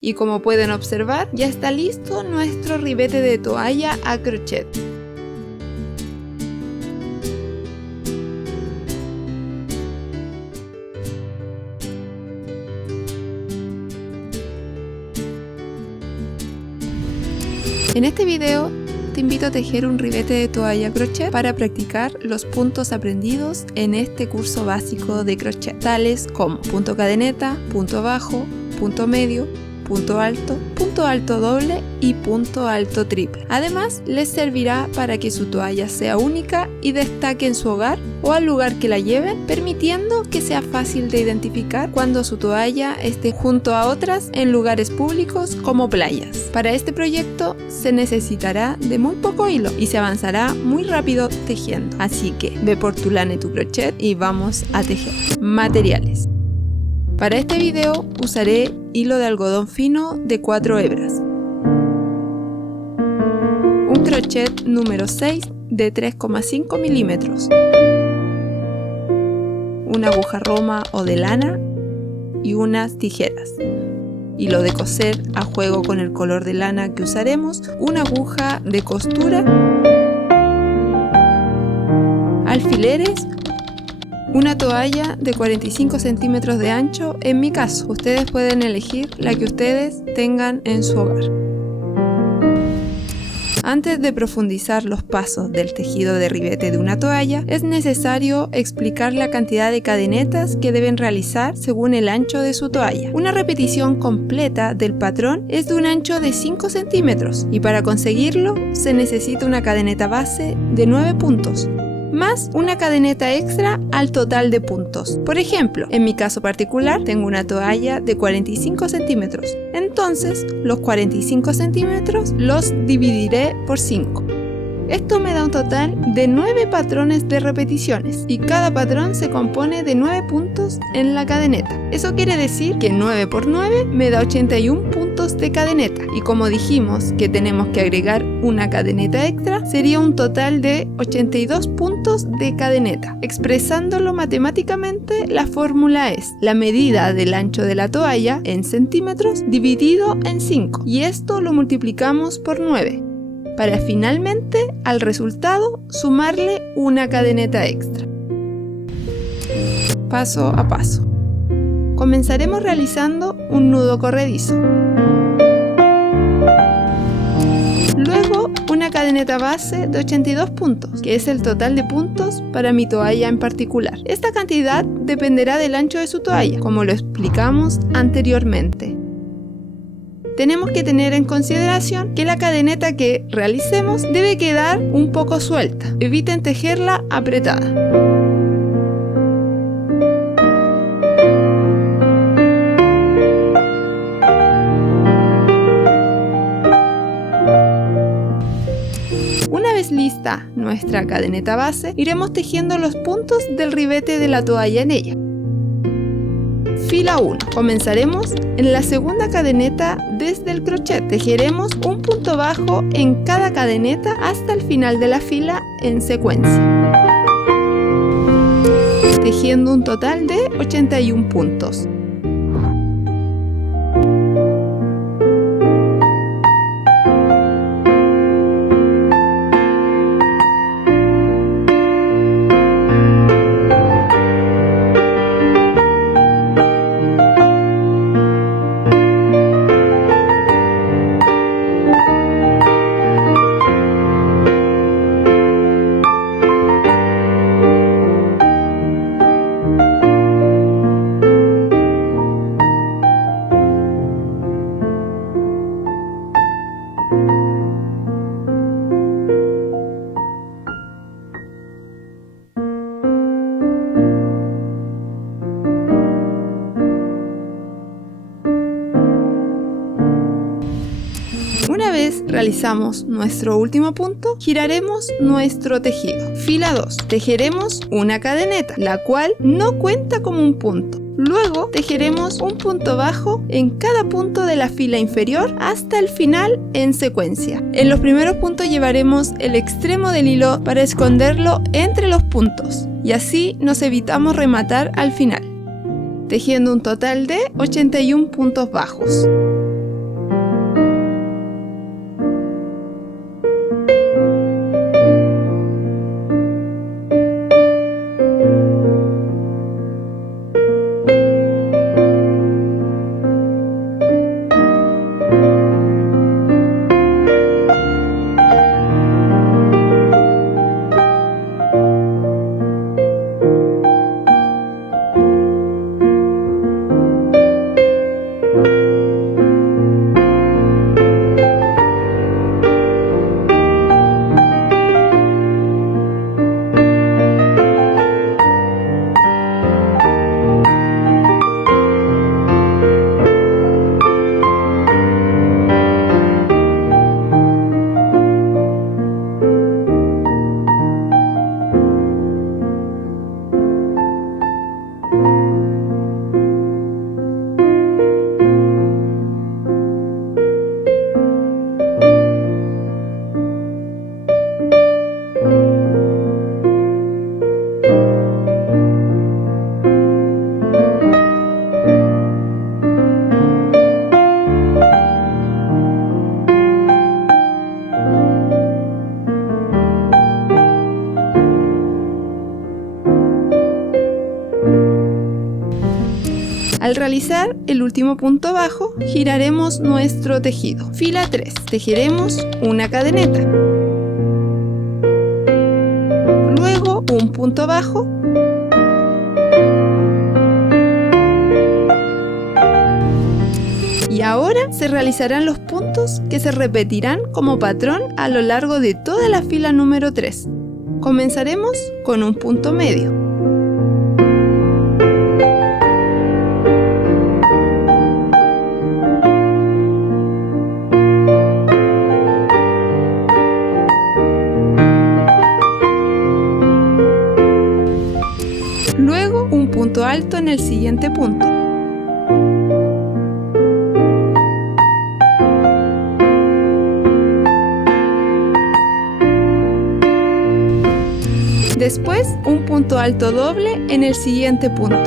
Y como pueden observar, ya está listo nuestro ribete de toalla a crochet. En este video te invito a tejer un ribete de toalla a crochet para practicar los puntos aprendidos en este curso básico de crochet, tales como punto cadeneta, punto bajo, punto medio, punto alto doble y punto alto triple. Además, les servirá para que su toalla sea única y destaque en su hogar o al lugar que la lleven, permitiendo que sea fácil de identificar cuando su toalla esté junto a otras en lugares públicos como playas. Para este proyecto se necesitará de muy poco hilo y se avanzará muy rápido tejiendo. Así que ve por tu lana y tu crochet y vamos a tejer. Materiales. Para este video usaré hilo de algodón fino de 4 hebras, un crochet número 6 de 3,5 milímetros, una aguja roma o de lana y unas tijeras, hilo de coser a juego con el color de lana que usaremos, una aguja de costura, alfileres, una toalla de 45 centímetros de ancho. En mi caso, ustedes pueden elegir la que ustedes tengan en su hogar. Antes de profundizar los pasos del tejido de ribete de una toalla, es necesario explicar la cantidad de cadenetas que deben realizar según el ancho de su toalla. Una repetición completa del patrón es de un ancho de 5 centímetros y para conseguirlo se necesita una cadeneta base de 9 puntos. Más una cadeneta extra al total de puntos. Por ejemplo, en mi caso particular tengo una toalla de 45 centímetros. Entonces, los 45 centímetros los dividiré por 5. Esto me da un total de 9 patrones de repeticiones y cada patrón se compone de 9 puntos en la cadeneta. Eso quiere decir que 9 por 9 me da 81 puntos de cadeneta y como dijimos que tenemos que agregar una cadeneta extra, sería un total de 82 puntos de cadeneta. Expresándolo matemáticamente, la fórmula es la medida del ancho de la toalla en centímetros dividido en 5 y esto lo multiplicamos por 9. Para finalmente al resultado sumarle una cadeneta extra. Paso a paso. Comenzaremos realizando un nudo corredizo. Luego una cadeneta base de 82 puntos, que es el total de puntos para mi toalla en particular. Esta cantidad dependerá del ancho de su toalla, como lo explicamos anteriormente. Tenemos que tener en consideración que la cadeneta que realicemos debe quedar un poco suelta. Eviten tejerla apretada. Una vez lista nuestra cadeneta base, iremos tejiendo los puntos del ribete de la toalla en ella. Fila 1. Comenzaremos en la segunda cadeneta desde el crochet. Tejeremos un punto bajo en cada cadeneta hasta el final de la fila en secuencia, tejiendo un total de 81 puntos. Una vez realizamos nuestro último punto, giraremos nuestro tejido. Fila 2. Tejeremos una cadeneta, la cual no cuenta como un punto. Luego tejeremos un punto bajo en cada punto de la fila inferior hasta el final en secuencia. En los primeros puntos llevaremos el extremo del hilo para esconderlo entre los puntos y así nos evitamos rematar al final, tejiendo un total de 81 puntos bajos. realizar el último punto bajo, giraremos nuestro tejido. Fila 3. Tejeremos una cadeneta. Luego un punto bajo. Y ahora se realizarán los puntos que se repetirán como patrón a lo largo de toda la fila número 3. Comenzaremos con un punto medio. Luego un punto alto en el siguiente punto. Después, un punto alto doble en el siguiente punto.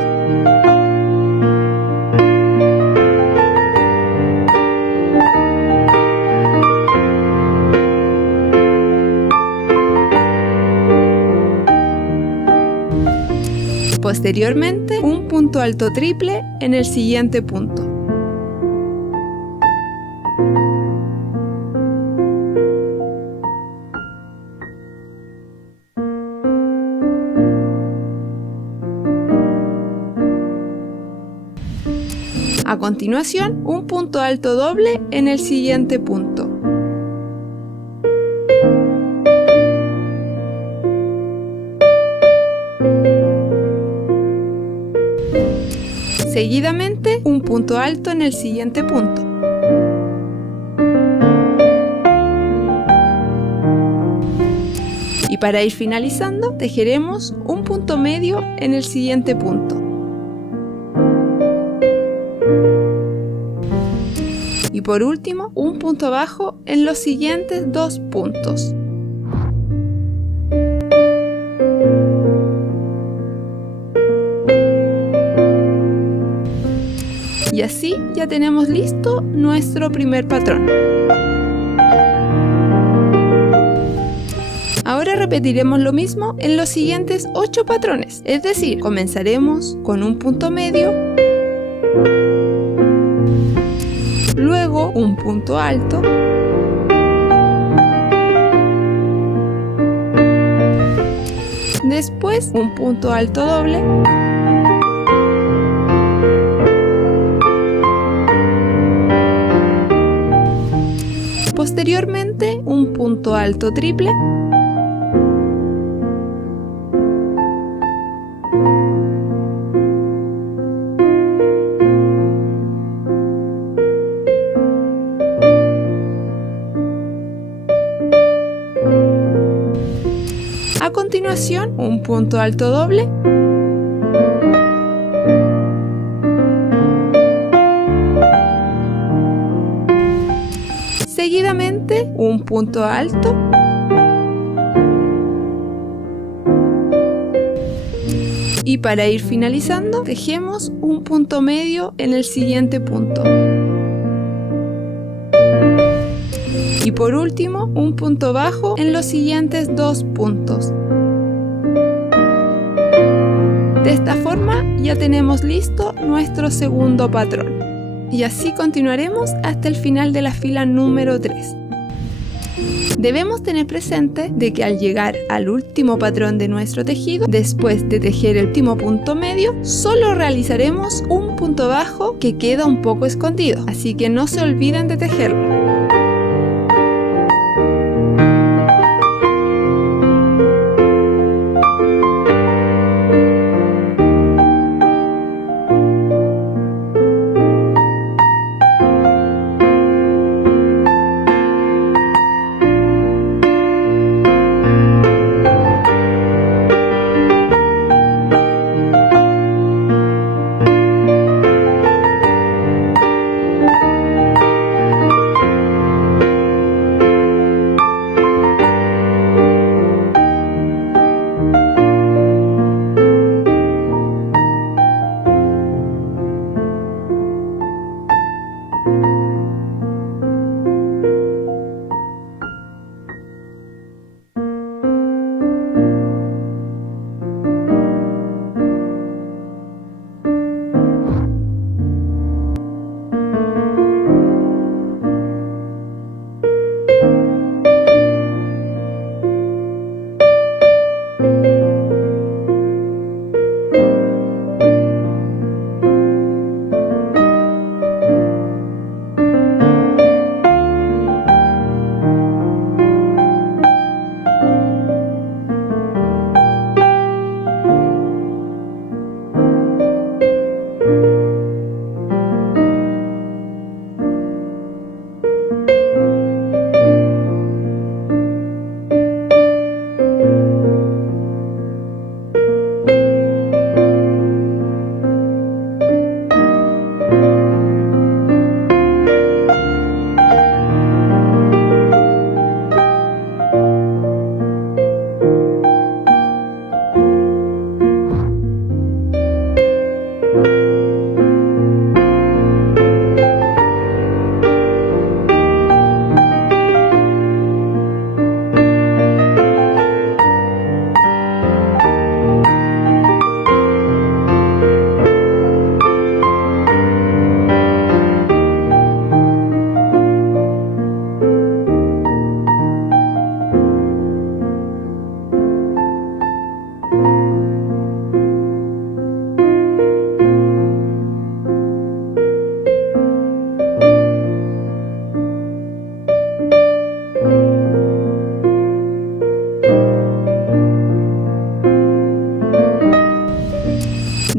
Posteriormente, un punto alto triple en el siguiente punto. A continuación, un punto alto doble en el siguiente punto. Seguidamente, un punto alto en el siguiente punto. Y para ir finalizando, tejeremos un punto medio en el siguiente punto. Y por último, un punto bajo en los siguientes dos puntos. Y así ya tenemos listo nuestro primer patrón. Ahora repetiremos lo mismo en los siguientes 8 patrones, es decir, comenzaremos con un punto medio, luego un punto alto, después un punto alto doble, posteriormente un punto alto triple, a continuación un punto alto doble, seguidamente un punto alto, y para ir finalizando tejemos un punto medio en el siguiente punto. Y por último, un punto bajo en los siguientes dos puntos. De esta forma ya tenemos listo nuestro segundo patrón. Y así continuaremos hasta el final de la fila número 3. Debemos tener presente de que al llegar al último patrón de nuestro tejido, después de tejer el último punto medio, solo realizaremos un punto bajo que queda un poco escondido, así que no se olviden de tejerlo.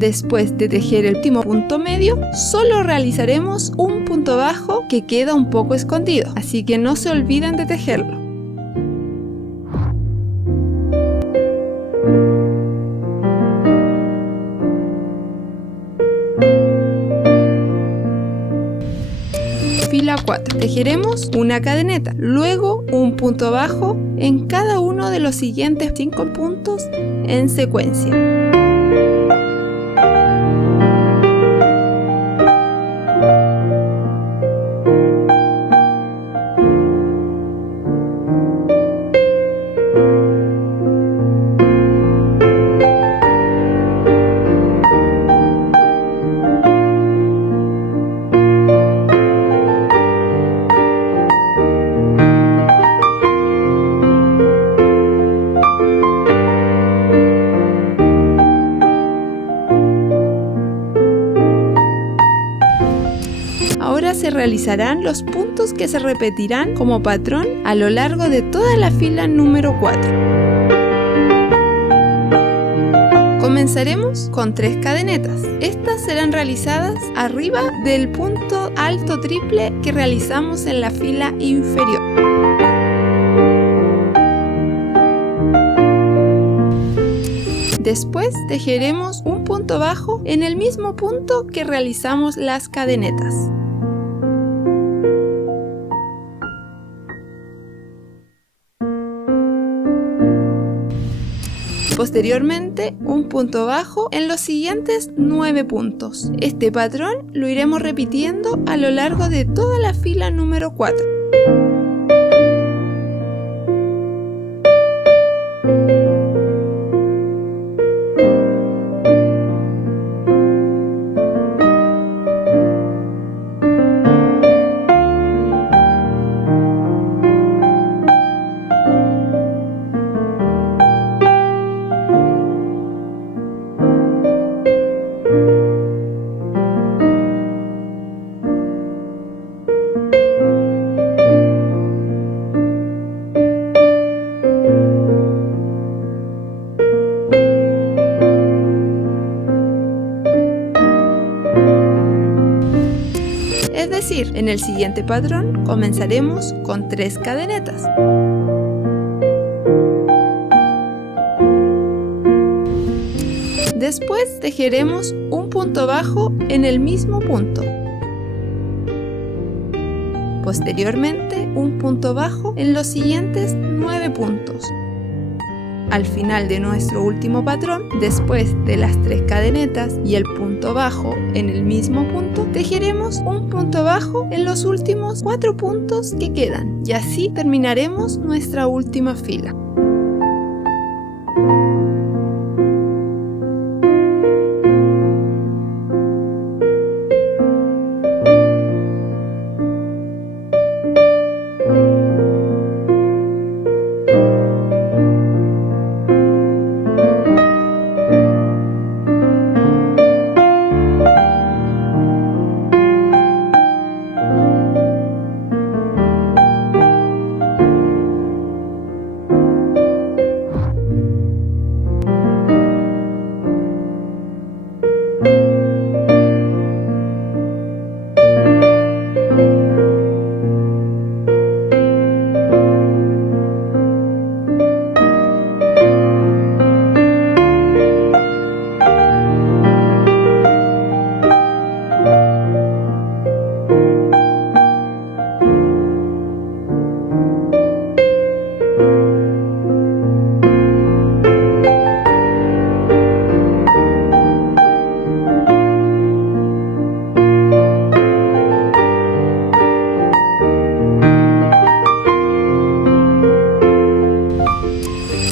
Después de tejer el último punto medio, solo realizaremos un punto bajo que queda un poco escondido, así que no se olviden de tejerlo. Fila 4. Tejeremos una cadeneta, luego un punto bajo en cada uno de los siguientes 5 puntos en secuencia. Ahora se realizarán los puntos que se repetirán como patrón a lo largo de toda la fila número 4. Comenzaremos con 3 cadenetas. Estas serán realizadas arriba del punto alto triple que realizamos en la fila inferior. Después tejeremos un punto bajo en el mismo punto que realizamos las cadenetas. Posteriormente, un punto bajo en los siguientes 9 puntos. Este patrón lo iremos repitiendo a lo largo de toda la fila número 4. Es decir, en el siguiente patrón comenzaremos con 3 cadenetas. Después tejeremos un punto bajo en el mismo punto. Posteriormente, un punto bajo en los siguientes 9 puntos. Al final de nuestro último patrón, después de las 3 cadenetas y el punto bajo en el mismo punto, tejeremos un punto bajo en los últimos 4 puntos que quedan, y así terminaremos nuestra última fila.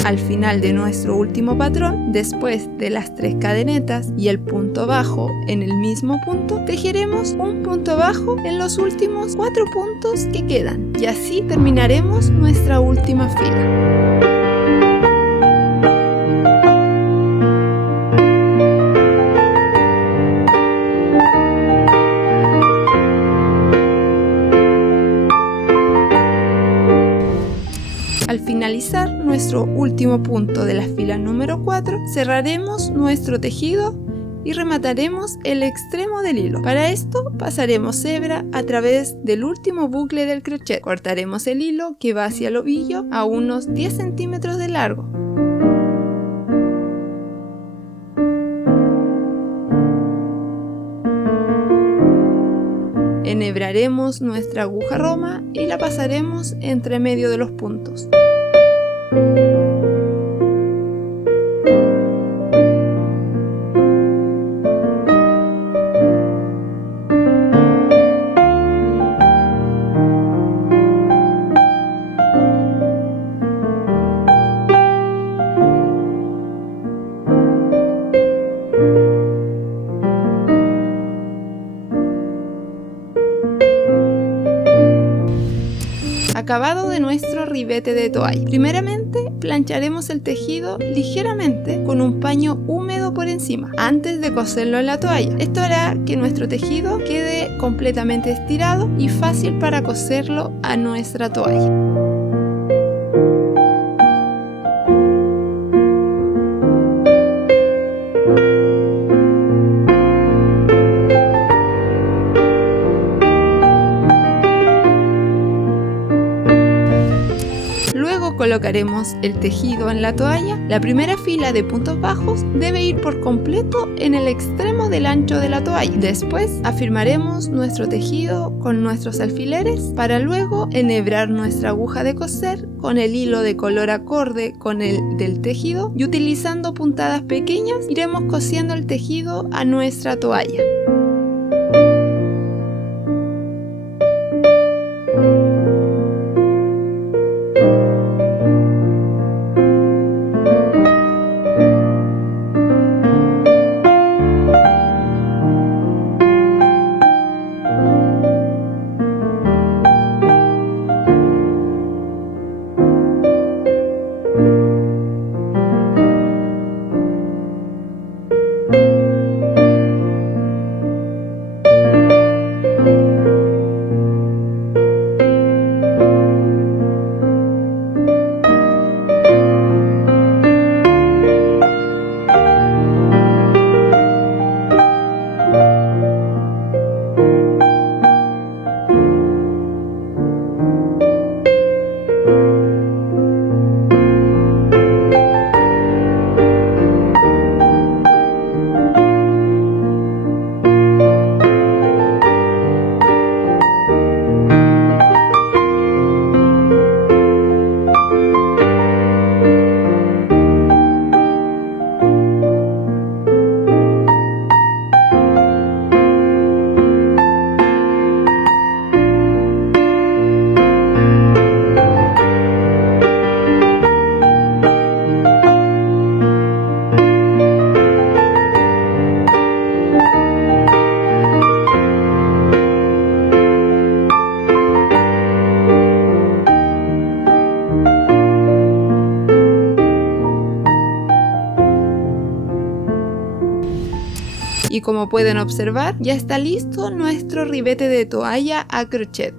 Al final de nuestro último patrón, después de las 3 cadenetas y el punto bajo en el mismo punto, tejeremos un punto bajo en los últimos 4 puntos que quedan, y así terminaremos nuestra última fila. Al finalizar nuestro último punto de la fila número 4, cerraremos nuestro tejido y remataremos el extremo del hilo. Para esto pasaremos hebra a través del último bucle del crochet. Cortaremos el hilo que va hacia el ovillo a unos 10 centímetros de largo. Enhebraremos nuestra aguja roma y la pasaremos entre medio de los puntos. Acabado de nuestro ribete de toalla. Primeramente, plancharemos el tejido ligeramente con un paño húmedo por encima, antes de coserlo en la toalla. Esto hará que nuestro tejido quede completamente estirado y fácil para coserlo a nuestra toalla. Colocaremos el tejido en la toalla. La primera fila de puntos bajos debe ir por completo en el extremo del ancho de la toalla. Después afirmaremos nuestro tejido con nuestros alfileres para luego enhebrar nuestra aguja de coser con el hilo de color acorde con el del tejido y utilizando puntadas pequeñas iremos cosiendo el tejido a nuestra toalla. Y como pueden observar, ya está listo nuestro ribete de toalla a crochet.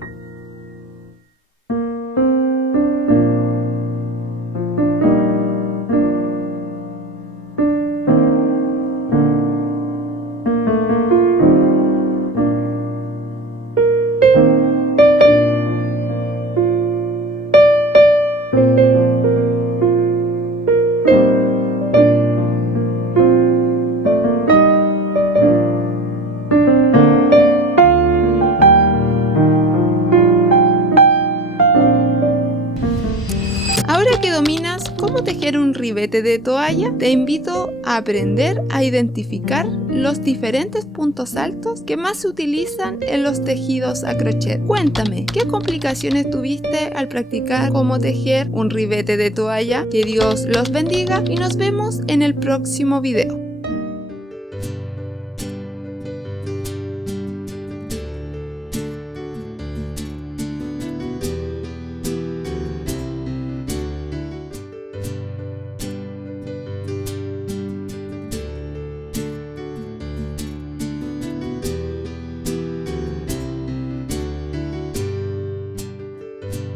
Ahora que dominas cómo tejer un ribete de toalla, te invito a aprender a identificar los diferentes puntos altos que más se utilizan en los tejidos a crochet. Cuéntame, ¿qué complicaciones tuviste al practicar cómo tejer un ribete de toalla? Que Dios los bendiga y nos vemos en el próximo video.